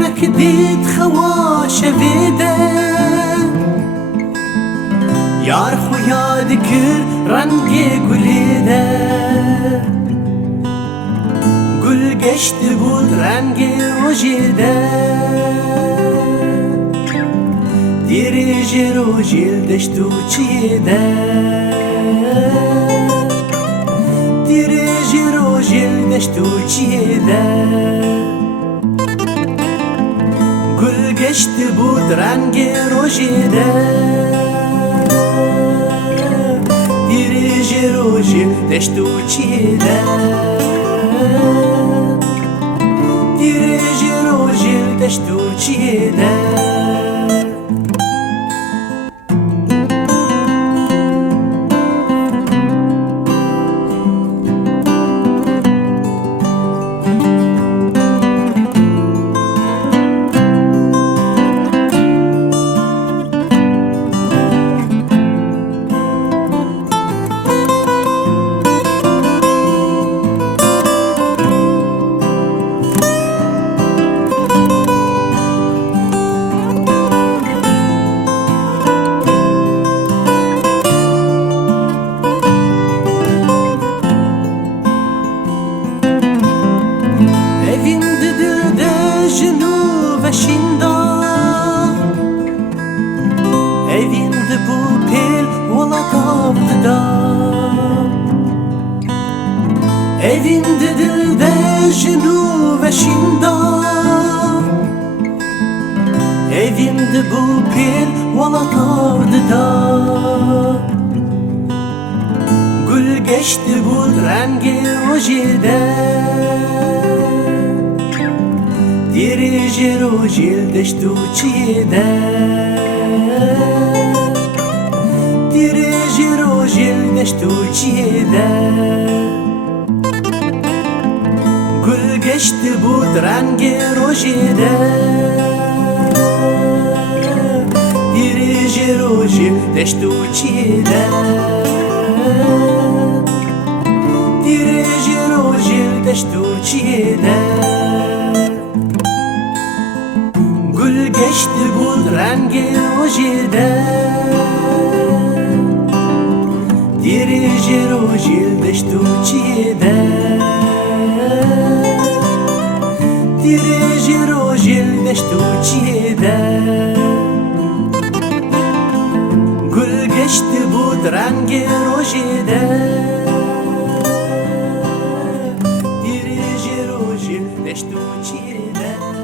تنك ديت خواش بيده يار خويا ذكر رنگي قليده قل قشت بود رنگي وجيده ديري جيرو جيل دشتو چيده ديري جيرو جيل دشتو چيده قل قشت بود رنگي وجيده روزی دشتو چیده دیرجی روزی دشتو چیده Evinde bu pil ola kaptıda Evinde dilde jinu ve şinda Evinde bu pil ola kaptıda Gül geçti bu rengi ojide Dirici rojil deştu çide Dirici rojil deştu çide Gül geçti bu rengi rojide Dirici rojil deştu çide Dirici rojil deştu çide Gül geçti bu rengi ojide Dirici rojil deştu çide Dirici rojil deştu çide Gül geçti bu rengi ojide Dirici rojil deştu çide